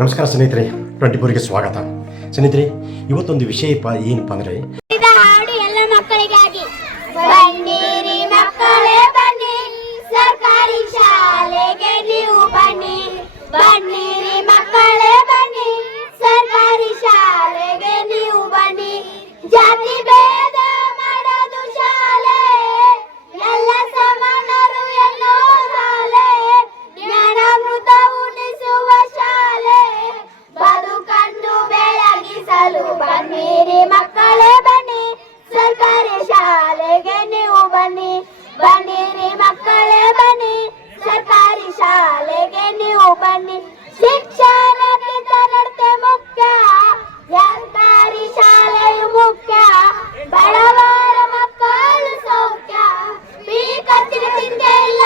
ನಮಸ್ಕಾರ ಸ್ನೇಹಿತರೆ, 24ಗೆ ಸ್ವಾಗತ. ಸ್ನೇಹಿತರೆ, ಇವತ್ತೊಂದು ವಿಷಯ ಏನಪ್ಪ ಅಂದರೆ ಹಾಡು ಎಲ್ಲ ಮಕ್ಕಳಿಗಾಗಿ. ಬನ್ನಿರಿ ಮಕ್ಕಳೇ ಬನ್ನಿ, ಸರ್ಕಾರಿ ಶಾಲೆಗೆ ನೀವು ಬನ್ನಿ. ಬನ್ನಿರಿ ಮಕ್ಕಳೇ ಬನ್ನಿ, ಸರ್ಕಾರಿ ಶಾಲೆಗೆ ನೀವು ಬನ್ನಿ. ಜಾತಿ ಭೇದ ಮಾಡದು ಶಾಲೆ, ಎಲ್ಲ ಸಮಾನರು ಎನ್ನೋ ಶಾಲೆ. ಜ್ಞಾನಾಮೃತ ಉಣಿಸುವ ಶಾಲೆ, ಬದುಕನ್ನು ಬೆಳಗಿಸಲು ಬನ್ನಿರಿ ಮಕ್ಕಳೇ ಬನ್ನಿ, ಸರ್ಕಾರಿ ಶಾಲೆಗೆ ನೀವು ಬನ್ನಿ. ಬನ್ನಿರಿ ಮಕ್ಕಳೇ ಬನ್ನಿ, ಸರ್ಕಾರಿ ಶಾಲೆಗೆ ನೀವು ಬನ್ನಿ. ಶಿಕ್ಷಣಕ್ಕಿಂತ ನಡತೆ ಮುಖ್ಯ, ಸರ್ಕಾರಿ ಶಾಲೆಯು ಮುಖ್ಯ. ಬಡವರ ಮಕ್ಕಳು ಸೌಖ್ಯ, ಫೀ ಖರ್ಚಿನ ಚಿಂತೆ ಇಲ್ಲ,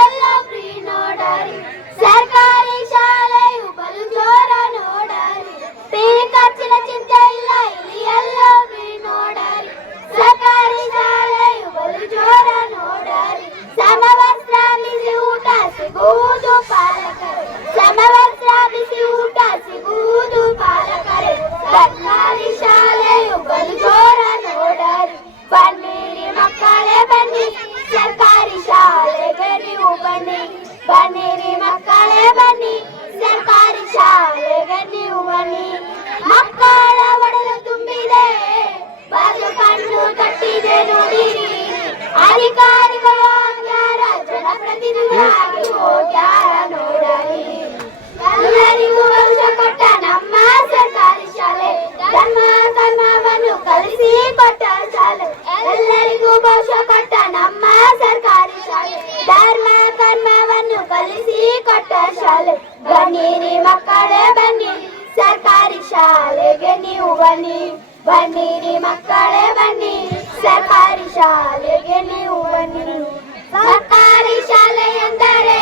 ಎಲ್ಲ ಫ್ರೀ ನೋಡರಿ. ಸರ್ಕಾರಿ ಶಾಲೆಯು ಬಲು ಜೋರ ನೋಡರಿ. ಫೀ ಖರ್ಚಿನ ಚಿಂತೆ ಇಲ್ಲ, ಇಲ್ಲಿ ಎಲ್ಲ ಫ್ರೀ ನೋಡರಿ. ಸರ್ಕಾರಿ ಶಾಲೆಯು ಬಲು ಜೋರ ನೋಡರಿ. ಸಮವಸ್ತ್ರ ಬಿಸಿ ಊಟ ಸಿಗುವುದು ಪಾಲಕರೇ, ಸಮವಸ್ತ್ರ ಬಿಸಿ ಊಟ ಸಿಗುವುದು ಪಾಲಕರೇ. ಸರ್ಕಾರಿ ಶಾಲೆಯು ಬಲು ಜೋರ ನೋಡರಿ. ಬನ್ನಿರಿ ಮಕ್ಕಳೇ ಬನ್ನಿ, ಸರ್ಕಾರಿ ಶಾಲೆಗೆ ನೀವು ಬನ್ನಿ. ಬನ್ನಿರಿ ಮಕ್ಕಳೇ ಬನ್ನಿ, ಸರ್ಕಾರಿ ಶಾಲೆಗೆ ನೀವು ಬನ್ನಿ. ಮಕ್ಕಳ ಒಡಲು ತುಂಬಿದೆ, ಬದುಕನ್ನು ಕಟ್ಟಿದೆ ನೋಡಿರಿ. ಅಧಿಕಾರಿಗಳು ಆಗ್ಯಾರ, ಜನಪ್ರತಿನಿಧಿಯಾಗಿ ಹೋಗ್ಯಾರ ನೋಡರಿ. ಎಲ್ಲರಿಗೂ ಭವಿಷ್ಯ ಕೊಟ್ಟ ನಮ್ಮ ಸರ್ಕಾರಿ ಶಾಲೆ, ಧರ್ಮ ಕರ್ಮವನ್ನು ಕಲಿಸಿ ಕೊಟ್ಟ ಶಾಲೆ. ಎಲ್ಲರಿಗೂ ಭವಿಷ್ಯ ಕೊಟ್ಟ ನಮ್ಮ ಸರ್ಕಾರಿ ಶಾಲೆ, ಧರ್ಮ ಕರ್ಮವನ್ನು ಕಲಿಸಿ ಕೊಟ್ಟ ಶಾಲೆ. ಬನ್ನಿರಿ ಮಕ್ಕಳೇ ಬನ್ನಿ, ಸರ್ಕಾರಿ ಶಾಲೆಗೆ ನೀವು ಬನ್ನಿ. ಬನ್ನಿರಿ ಮಕ್ಕಳೇ ಬನ್ನಿ, ಸರ್ಕಾರಿ ಶಾಲೆಗೆ ನೀವು ಬನ್ನಿ. ಸರ್ಕಾರಿ ಶಾಲೆ ಎಂದರೆ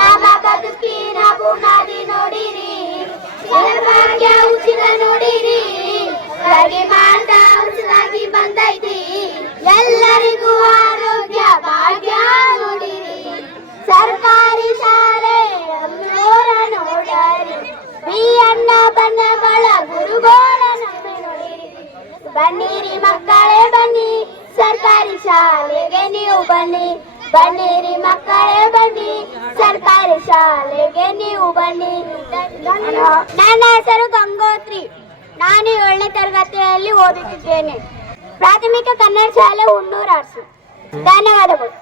ನಮ್ಮ ಬದುಕಿನ ಬುನಾದಿ ನೋಡಿರಿ. ಭಾಗ್ಯ ಉಚಿತ ನೋಡಿರಿ, ಹಾಗೆ ಮಾಡ್ತಾ ಉಚಿತಾಗಿ ಬಂದೈತಿ. ಎಲ್ಲರಿಗೂ ಆರೋಗ್ಯ ಭಾಗ್ಯ ನೋಡಿರಿ. ಸರ್ಕಾರಿ ಶಾಲೆ ನಮ್ಮೋರ ನೋಡರಿ. ಅನ್ನ ಬಣ್ಣಗಳ ಗುರುಗೋಳ ನಂಬಿ ನೋಡಿರಿ. ಬನ್ನಿರಿ ಮಕ್ಕಳೇ ಬನ್ನಿ, ಸರ್ಕಾರಿ ಶಾಲೆಗೆ ನೀವು ಬನ್ನಿ. ಬನ್ನಿರಿ ಮಕ್ಕಳೇ ಬನ್ನಿ, ಸರ್ಕಾರಿ ಶಾಲೆಗೆ ನೀವು ಬನ್ನಿ. ನನ್ನ ಹೆಸರು ಗಂಗೋತ್ರಿ. ನಾನು 7ನೇ ತರಗತಿಯಲ್ಲಿ ಓದುತ್ತಿದ್ದೇನೆ. ಪ್ರಾಥಮಿಕ ಕನ್ನಡ ಶಾಲೆ ಹುಣ್ಣೂರು ಆರ್ಸಿ. ಧನ್ಯವಾದಗಳು.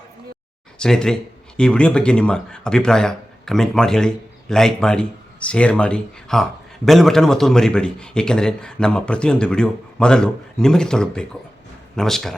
ಸ್ನೇಹಿತರೆ, ಈ ವಿಡಿಯೋ ಬಗ್ಗೆ ನಿಮ್ಮ ಅಭಿಪ್ರಾಯ ಕಮೆಂಟ್ ಮಾಡಿ ಹೇಳಿ, ಲೈಕ್ ಮಾಡಿ, ಶೇರ್ ಮಾಡಿ. ಹಾಂ, ಬೆಲ್ ಬಟನ್ ಒತ್ತೋದು ಮರಿಬೇಡಿ, ಏಕೆಂದರೆ ನಮ್ಮ ಪ್ರತಿಯೊಂದು ವಿಡಿಯೋ ಮೊದಲು ನಿಮಗೆ ತಲುಪಬೇಕು. ನಮಸ್ಕಾರ.